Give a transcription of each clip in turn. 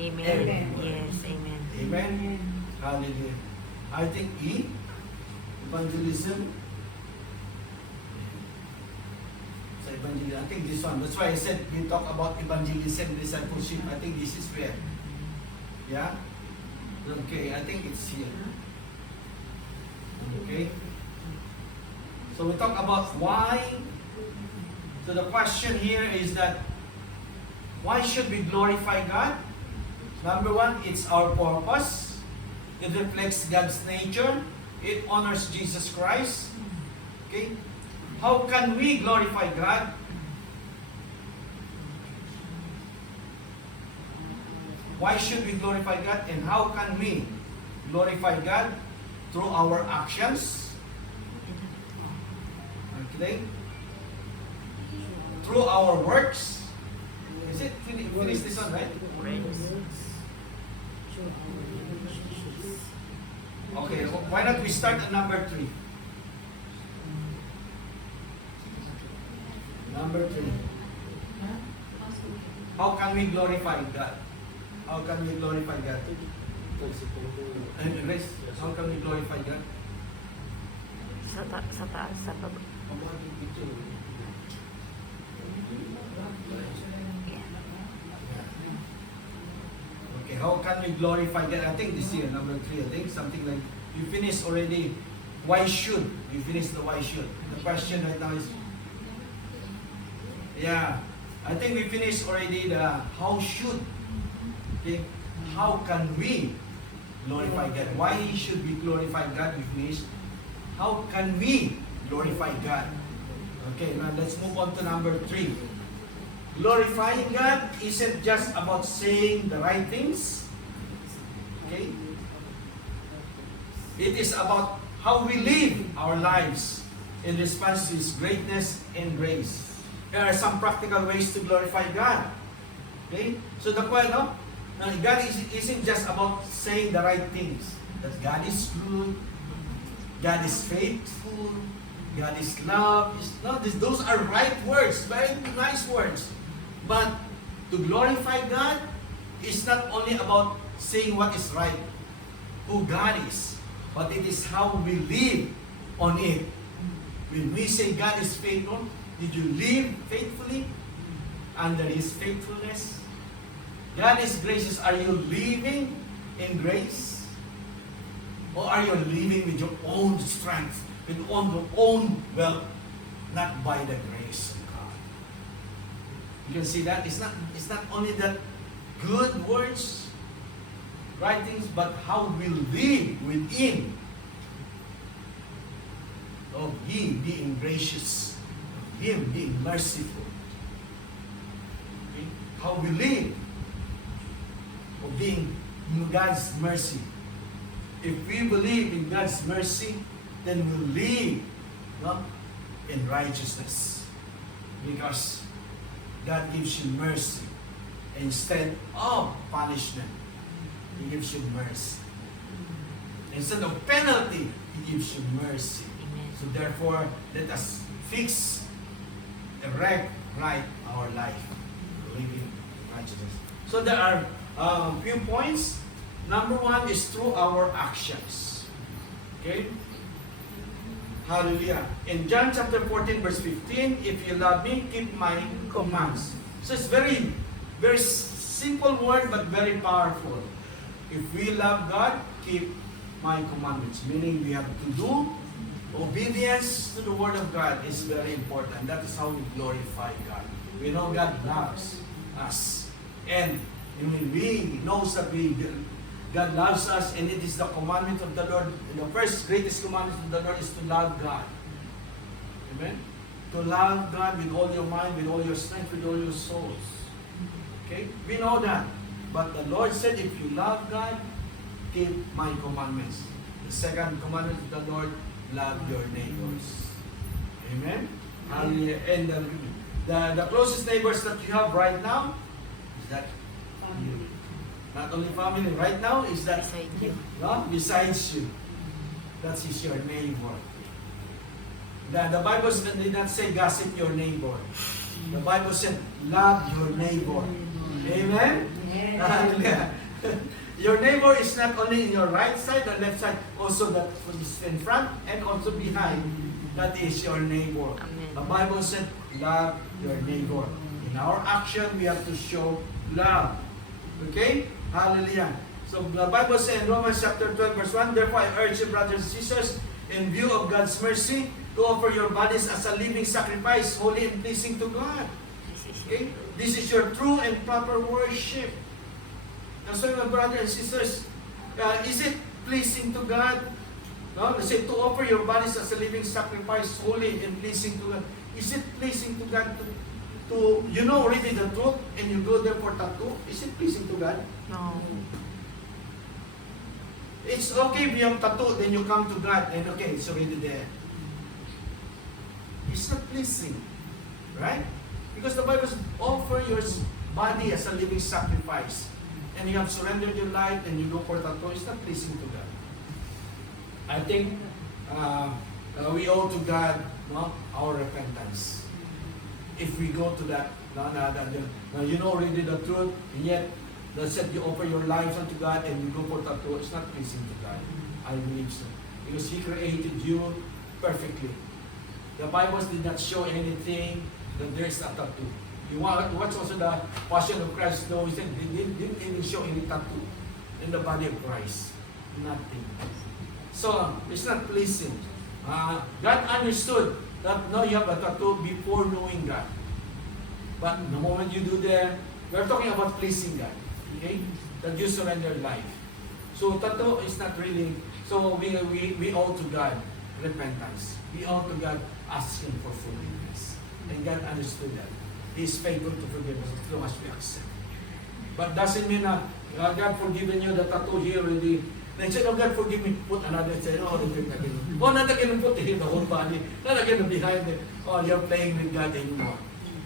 Amen. Amen. Yes, amen. Amen. Hallelujah. I think evangelism. So evangelism, I think this one. That's why I said we talk about evangelism, discipleship. I think this is where. Yeah? Okay, I think it's here. Okay? So we talk about why. So the question here is that why should we glorify God? Number one, it's our purpose. It reflects God's nature. It honors Jesus Christ. Okay? How can we glorify God? Why should we glorify God? And how can we glorify God? Through our actions. Okay? Through our works. Is it? Finish this one, right? Okay, why not we start at number 3? Number 3. How can we glorify God? How can we glorify God? Grace, how can we glorify God? Sa taas, sa baba. Okay, how can we glorify God? I think this year, number 3, I think something like, you finished already, why should? You finished the why should. The question right now is, yeah, I think we finished already the how should. Okay, how can we glorify God? Why should we glorify God? We finished. How can we glorify God? Okay, now let's move on to number 3. Glorifying God isn't just about saying the right things. Okay? It is about how we live our lives in response to His greatness and grace. There are some practical ways to glorify God. Okay? So the point, no? God isn't just about saying the right things. That God is good, God is faithful, God is love. Those are right words, very nice words. But to glorify God is not only about saying what is right, who God is, but it is how we live on it. When we say God is faithful, did you live faithfully under His faithfulness? God is gracious. Are you living in grace? Or are you living with your own strength, with your own wealth, not by the grace of God? You can see that it's not only that good words, right things, but how we live within of Him being gracious, of Him being merciful. Okay? How we live of being in God's mercy. If we believe in God's mercy, then we'll live in righteousness. Because God gives you mercy instead of punishment. He gives you mercy. Instead of penalty, He gives you mercy. So therefore, let us fix, erect, right our life, living righteousness. So there are a few points. Number 1 is through our actions. Okay? Hallelujah. In John chapter 14, verse 15, if you love me, keep my commands. So it's very, very simple word, but very powerful. If we love God, keep my commandments. Meaning we have to do. Obedience to the Word of God is very important. That is how we glorify God. We know God loves us. And we know that God loves us, and it is the commandment of the Lord. And the first greatest commandment of the Lord is to love God. Amen? To love God with all your mind, with all your strength, with all your souls. Okay? We know that. But the Lord said, if you love God, keep my commandments. The second commandment of the Lord, love your neighbors. Amen? Hallelujah. And the closest neighbors that you have right now is that family. Not only family, right now is that Beside you. No? Besides you. That is your neighbor. The Bible did not say gossip your neighbor. The Bible said love your neighbor. Amen? Hallelujah. Your neighbor is not only in your right side or left side, also that is in front and also behind. That is your neighbor. Amen. The Bible said, love your neighbor. In our action, we have to show love. Okay? Hallelujah. So the Bible says in Romans chapter 12, verse 1, therefore I urge you, brothers and sisters, in view of God's mercy, to offer your bodies as a living sacrifice, holy and pleasing to God. Okay? This is your true and proper worship. That's why, my brothers and sisters, is it pleasing to God? No? They say to offer your bodies as a living sacrifice, holy and pleasing to God. Is it pleasing to God to you know already the truth and you go there for tattoo? Is it pleasing to God? No. It's okay if you have tattoo, then you come to God and okay, it's already there. It's not pleasing. Right? Because the Bible says, offer your body as a living sacrifice. And you have surrendered your life and you go for tattoo, it's not pleasing to God. I think we owe to God, no, our repentance. If we go to that, you know already the truth, and yet they said you offer your lives unto God and you go for tattoo, it's not pleasing to God. I believe so. Because He created you perfectly. The Bible did not show anything that there is a tattoo. You watch also the Passion of Christ, though He said they didn't even show any tattoo in the body of Christ. Nothing. So, it's not pleasing. God understood that no, you have a tattoo before knowing God. But the moment you do that, we're talking about pleasing God. Okay? That you surrender life. So, tattoo is not really, so we owe to God repentance. We owe to God asking for forgiveness. And God understood that. He is faithful to forgive us as long as we accept. But doesn't mean that God forgiven you the tattoo here already. Then said, oh God forgive me, put another, say, oh, not again put it in the whole body, not again behind it. Oh, you're playing with God anymore.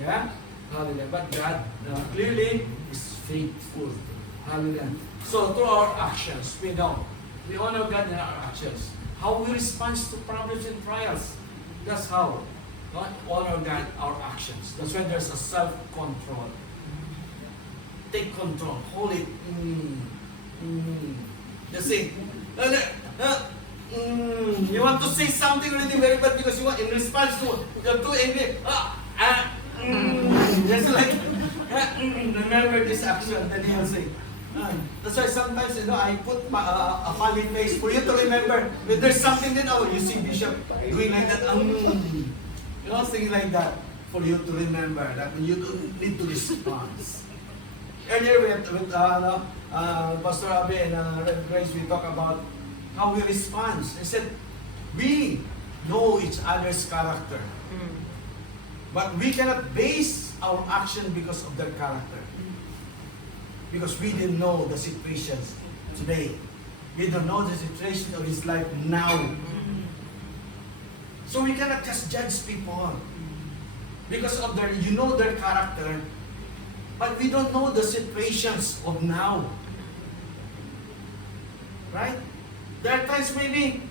Yeah? Hallelujah. But God clearly is faithful. Hallelujah. So through our actions, we know. We honor God in our actions. How we respond to problems and trials. That's how. Honor God, our actions. That's when there's a self-control. Take control. Hold it. Just say, you want to say something really very bad because you want in response to you're too angry. Just like remember this action that he'll say. That's why sometimes I put a funny face for you to remember. When there's something that you see Bishop doing like that. Things like that for you to remember that you don't need to respond. Earlier with Pastor Abe and Reverend Grace, we talked about how we respond. They said, we know each other's character. But we cannot base our action because of their character. Because we didn't know the situations today. We don't know the situation of his life now. So we cannot just judge people. Because of their character, but we don't know the situations of now. Right? There are times maybe,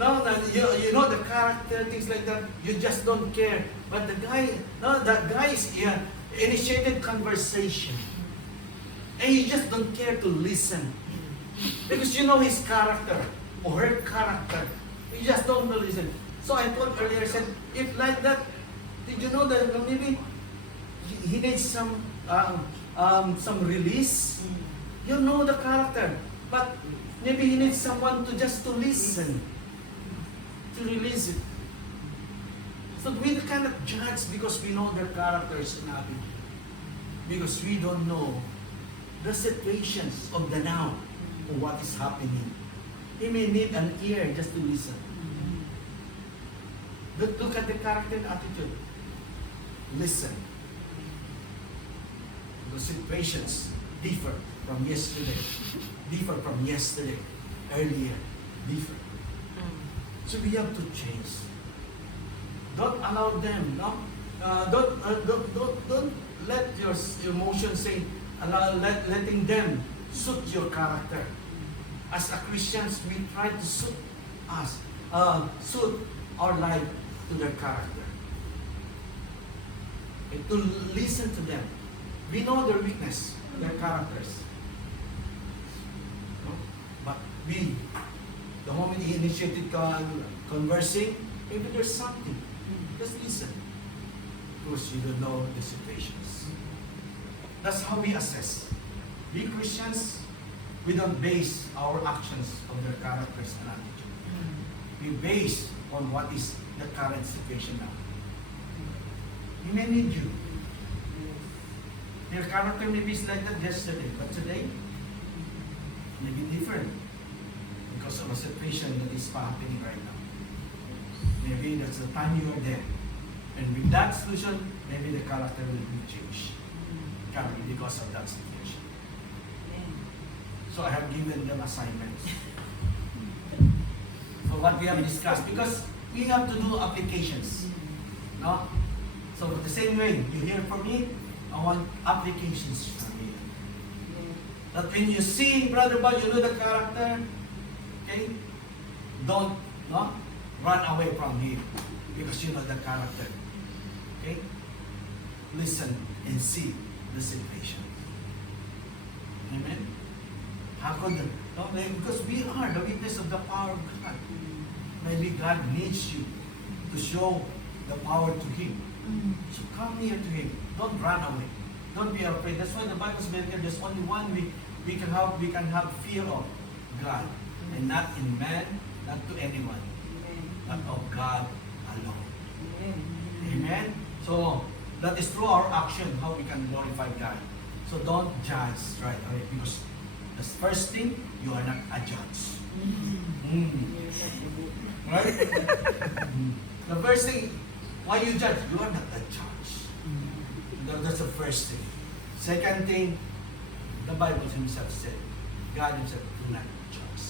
you know the character, things like that, you just don't care. But that guy initiated conversation. And you just don't care to listen. Because you know his character, or her character. You just don't listen. So I told earlier, I said, if like that, did you know that maybe he needs some release? You know the character, but maybe he needs someone to listen, to release it. So we cannot judge because we know their characters and attitude. Because we don't know the situations of the now, or what is happening. He may need an ear just to listen. But look at the character and attitude. Listen. The situations differ from yesterday. Earlier. Differ. So we have to change. Don't allow them, don't let your emotions say, letting them suit your character. As a Christians, we try to suit our life to their character. And to listen to them. We know their weakness, their characters. But we, the moment he initiated conversing, maybe there's something. Just listen. Because you don't know the situations. That's how we assess. We Christians, we don't base our actions on their characters and attitude. We base on what is the current situation now. He may need you. Your character may be like that yesterday, but today, may be different because of a situation that is happening right now. Maybe that's the time you are there. And with that solution, maybe the character will be changed. Because of that situation. So I have given them assignments. For what we have discussed, because we have to do applications. No? So the same way, you hear from me, I want applications from you. That when you see Brother Bob, you know the character, okay? Don't run away from him because you know the character. Okay? Listen and see the situation. Amen? How could because we are the witness of the power of God. Maybe God needs you to show the power to Him. So come near to Him. Don't run away. Don't be afraid. That's why the Bible says there's only one we can have fear of God. And not in man, not to anyone. But of God alone. Amen? So that is through our action how we can glorify God. So don't judge right away because the first thing, you are not a judge. Right? The first thing, why you judge? You are not a judge. That's the first thing. Second thing, the Bible himself said, God himself do not judge.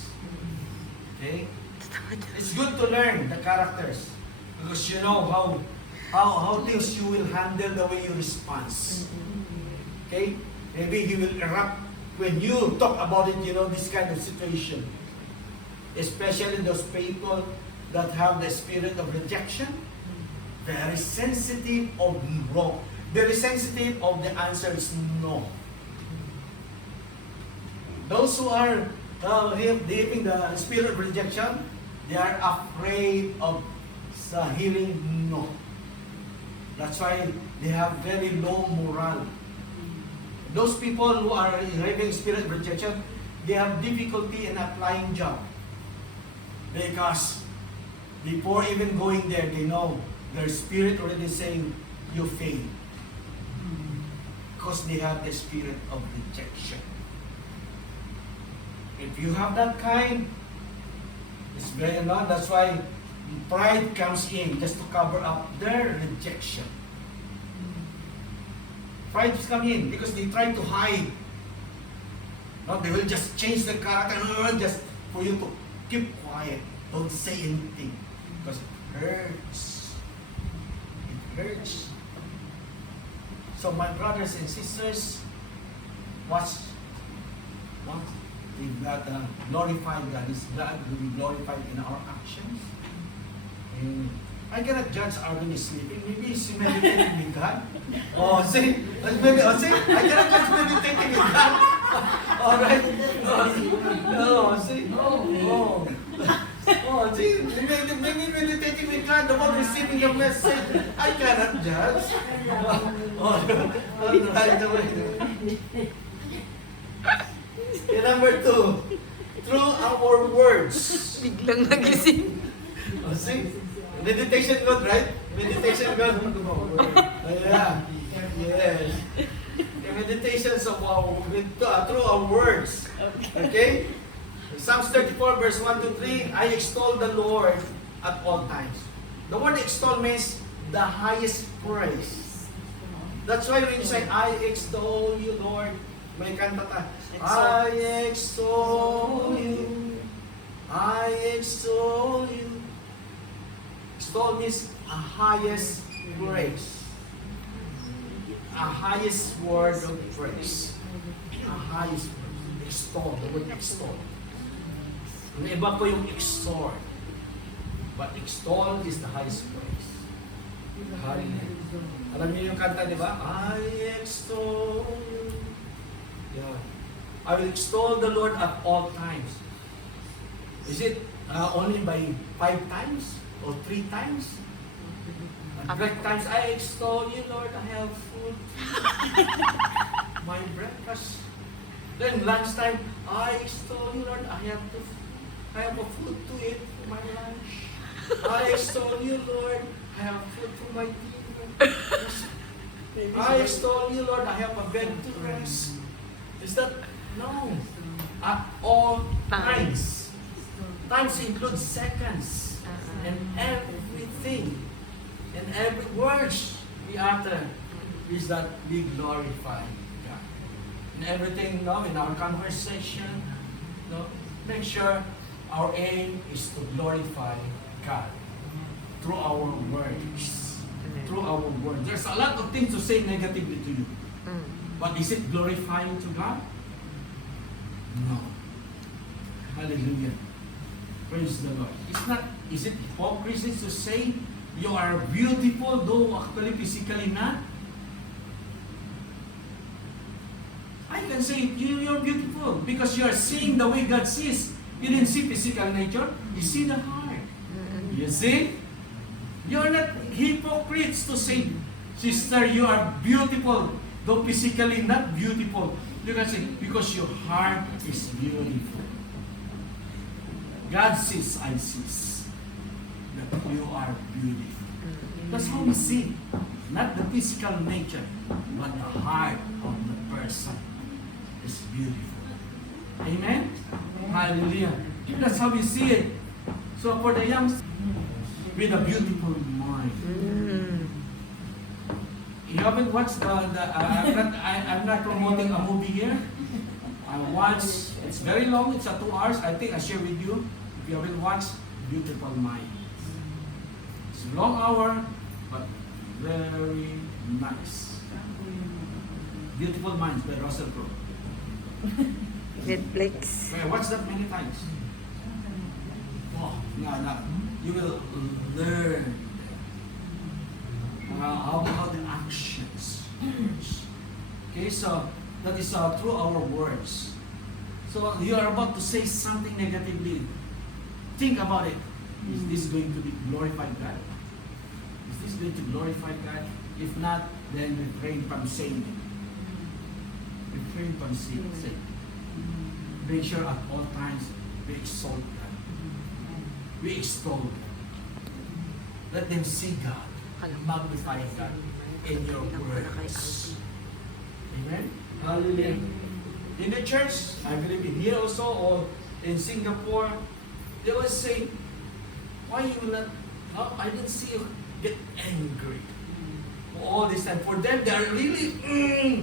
Okay? It's good to learn the characters because you know how things you will handle the way you respond. Okay? Maybe he will erupt when you talk about it, this kind of situation. Especially those people that have the spirit of rejection, very sensitive of wrong. Very sensitive of the answer is no. Those who are having the spirit of rejection, they are afraid of hearing no. That's why they have very low morale. Those people who are having spirit of rejection, they have difficulty in applying job. Because before even going there, they know their spirit already saying, you fail. Because they have the spirit of rejection. If you have that kind, it's very not. That's why pride comes in just to cover up their rejection. Pride is coming in because they try to hide. No, they will just change the character just for you to keep quiet. Don't say anything because it hurts. It hurts. So my brothers and sisters, what we got glorify God. Is God will be glorified in our actions. And I cannot judge Arvin is sleeping. Maybe he's meditating with God. Oh, see? Maybe, see? I cannot judge meditating with God. Alright? See? See? Maybe meditating with God, the one receiving the message. I cannot judge. And number 2, through our words. Biglang nagising. See? Meditation good, right? Meditation good. Yeah. Yes. The meditations of through our words. Okay? Psalms 34 verse 1 to 3, I extol the Lord at all times. The word extol means the highest praise. That's why when you say, I extol you, Lord, may kanta ta. I extol you. I extol you. Extol means a highest praise. A highest word of praise. A highest word. Extol. The word extol. Ang iba po yung extol. But extol is the highest praise. Hallelujah. Alam niyo yung kanta, di ba? I extol you. Yeah. I will extol the Lord at all times. Is it only by 5 times or 3 times? At break times, I extol you, Lord, I have food. My breakfast. Then lunchtime, I extol you, Lord, I have a food to eat for my lunch. I extol you, Lord, I have food for my dinner. I extol you, Lord, I have a bed to rest. Is that? No. At all times. Times include seconds. And everything. And every word we utter is that we glorify God. And everything now in our conversation, make sure our aim is to glorify God through our words. Through our words. There's a lot of things to say negatively to you. But is it glorifying to God? No. Hallelujah. Praise the Lord. Is it hypocrisy to say you are beautiful, though actually physically not? I can say you're beautiful because you are seeing the way God sees. You didn't see physical nature, you see the heart. You see? You're not hypocrites to say, sister, you are beautiful, though physically not beautiful. You can say, because your heart is beautiful. God sees, I see that you are beautiful. That's how we see. Not the physical nature, but the heart of the person is beautiful. Amen? Hallelujah. That's how we see it. So for the young, with a beautiful mind. You haven't watched I'm not promoting a movie here. I watched, it's very long, it's 2 hours. I think I share with you. If you haven't watched, Beautiful Mind. It's a long hour, but very nice. Beautiful Minds by Russell Crowe. Netflix. I watched that many times. Oh, no. You will learn how the actions works. Okay, so that is through our words. So you are about to say something negatively. Think about it. Is this going to be glorify God? Is this going to glorify God? If not, then refrain from saying it. Refrain from saying it. Make sure at all times we exalt God. We extol God. Let them see God. Magnify God in your words. Amen? Hallelujah. In the church, I believe in here also, or in Singapore, they will say, why you not, I didn't see you get angry all this time. For them, they are really,